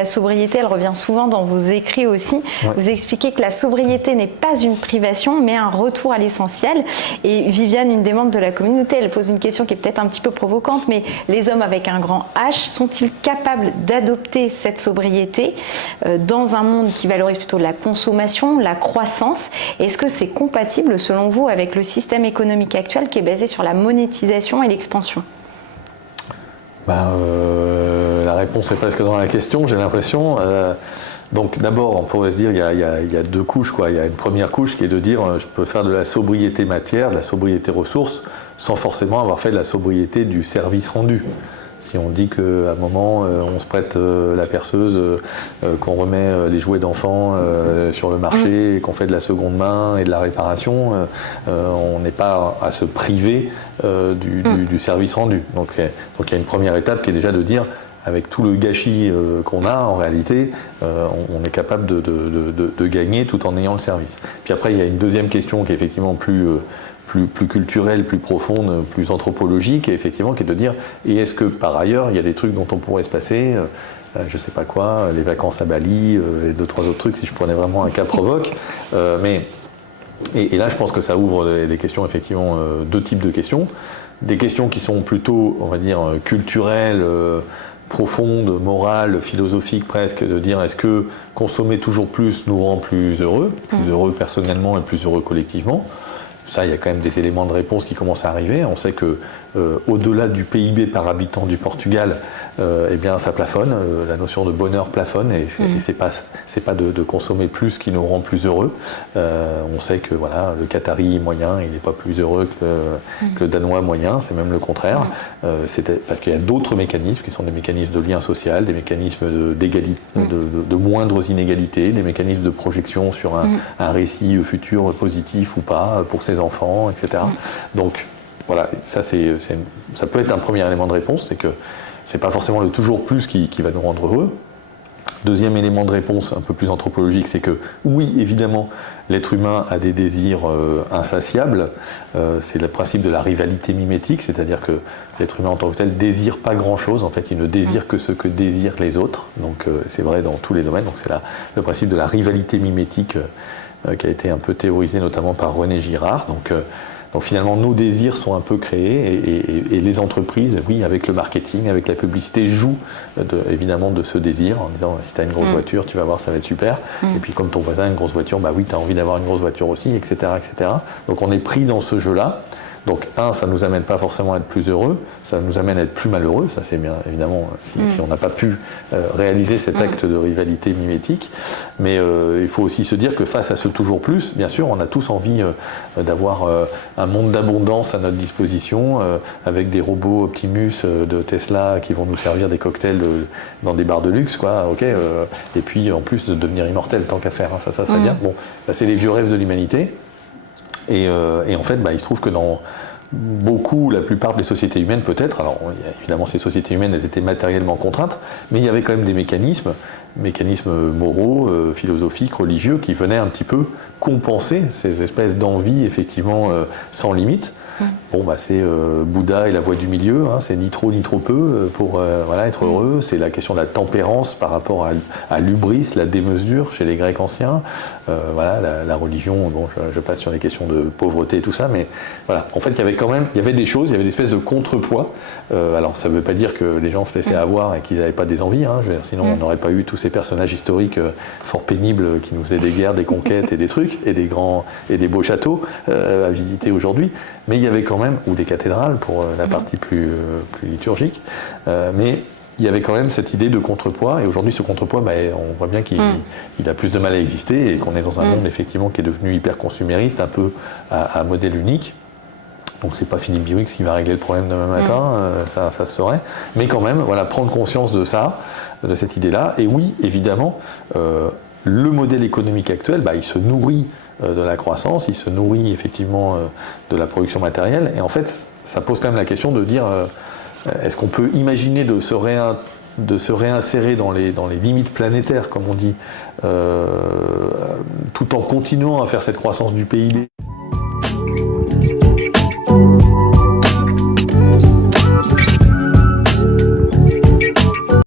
la sobriété, elle revient souvent dans vos écrits aussi. Ouais. Vous expliquez que la sobriété n'est pas une privation, mais un retour à l'essentiel. Et Viviane, une des membres de la communauté, elle pose une question qui est peut-être un petit peu provocante, mais les hommes avec un grand H sont-ils capables d'adopter cette sobriété dans un monde qui valorise plutôt la consommation, la croissance? Est-ce que c'est compatible, selon vous, avec le système économique actuel qui est basé sur la monétisation et l'expansion? La réponse est presque dans la question, j'ai l'impression. Donc d'abord, on pourrait se dire, il y a deux couches, quoi. Il y a une première couche qui est de dire, je peux faire de la sobriété matière, de la sobriété ressources, sans forcément avoir fait de la sobriété du service rendu. Si on dit qu'à un moment, on se prête la perceuse, qu'on remet les jouets d'enfants sur le marché, et qu'on fait de la seconde main et de la réparation, on n'est pas à se priver du service rendu. Donc il y a une première étape qui est déjà de dire, avec tout le gâchis qu'on a, en réalité, on est capable de gagner tout en ayant le service. Puis après, il y a une deuxième question qui est effectivement plus culturelle, plus profonde, plus anthropologique, et effectivement qui est de dire, et est-ce que par ailleurs, il y a des trucs dont on pourrait se passer, je sais pas quoi, les vacances à Bali, et 2-3 autres trucs, si je prenais vraiment un cas provoque, et là, je pense que ça ouvre des questions, effectivement, deux types de questions. Des questions qui sont plutôt, on va dire, culturelles, profondes, morales, philosophiques presque, de dire est-ce que consommer toujours plus nous rend plus heureux personnellement et plus heureux collectivement? Ça, il y a quand même des éléments de réponse qui commencent à arriver. On sait que au-delà du PIB par habitant du Portugal, eh bien, ça plafonne. La notion de bonheur plafonne, et c'est pas de consommer plus qui nous rend plus heureux. On sait que voilà, le Qatari moyen, il n'est pas plus heureux que le Danois moyen. C'est même le contraire. C'est parce qu'il y a d'autres mécanismes qui sont des mécanismes de lien social, des mécanismes d'égalité, de moindres inégalités, des mécanismes de projection sur un récit futur positif ou pas pour ses enfants, etc. Donc voilà, ça peut être un premier élément de réponse, c'est que c'est pas forcément le toujours plus qui va nous rendre heureux. Deuxième élément de réponse un peu plus anthropologique, c'est que oui, évidemment, l'être humain a des désirs insatiables. C'est le principe de la rivalité mimétique, c'est-à-dire que l'être humain en tant que tel désire pas grand-chose. En fait, il ne désire que ce que désirent les autres. Donc c'est vrai dans tous les domaines. Donc c'est le principe de la rivalité mimétique qui a été un peu théorisé notamment par René Girard. Donc finalement, nos désirs sont un peu créés et les entreprises, oui, avec le marketing, avec la publicité, jouent évidemment de ce désir en disant si tu as une grosse voiture, tu vas voir, ça va être super. Et puis comme ton voisin a une grosse voiture, bah oui, tu as envie d'avoir une grosse voiture aussi, etc., etc. Donc on est pris dans ce jeu-là. Donc ça ne nous amène pas forcément à être plus heureux, ça nous amène à être plus malheureux, ça c'est bien évidemment si on n'a pas pu réaliser cet acte de rivalité mimétique. Mais il faut aussi se dire que face à ce toujours plus, bien sûr, on a tous envie d'avoir un monde d'abondance à notre disposition, avec des robots Optimus de Tesla qui vont nous servir des cocktails dans des bars de luxe, quoi, ok, et puis en plus de devenir immortel tant qu'à faire, hein, ça serait bien. Bon, bah, c'est les vieux rêves de l'humanité. Et en fait, bah, il se trouve que dans la plupart des sociétés humaines peut-être, alors évidemment ces sociétés humaines elles étaient matériellement contraintes, mais il y avait quand même des mécanismes moraux, philosophiques, religieux qui venaient un petit peu compenser ces espèces d'envies effectivement sans limite. Bon bah c'est Bouddha et la voie du milieu, hein, c'est ni trop ni trop peu pour être heureux, c'est la question de la tempérance par rapport à l'hubris, la démesure chez les Grecs anciens, la religion, bon je passe sur les questions de pauvreté et tout ça, mais voilà, en fait il y avait des choses, il y avait des espèces de contrepoids, alors ça ne veut pas dire que les gens se laissaient avoir et qu'ils n'avaient pas des envies, hein, je veux dire, sinon on n'aurait pas eu tous ces personnages historiques fort pénibles qui nous faisaient des guerres, des conquêtes et des trucs, et des beaux châteaux à visiter aujourd'hui, mais il y avait quand même, ou des cathédrales pour la partie plus liturgique, mais il y avait quand même cette idée de contrepoids, et aujourd'hui ce contrepoids, bah, on voit bien qu'il a plus de mal à exister, et qu'on est dans un monde effectivement qui est devenu hyper consumériste, un peu à modèle unique. Donc c'est pas Philippe Biwix qui va régler le problème demain matin, ça se saurait. Mais quand même, voilà, prendre conscience de ça, de cette idée-là. Et oui, évidemment, le modèle économique actuel, bah, il se nourrit de la croissance, il se nourrit effectivement de la production matérielle. Et en fait, ça pose quand même la question de dire, est-ce qu'on peut imaginer de se réinsérer dans les limites planétaires, comme on dit, tout en continuant à faire cette croissance du PIB ?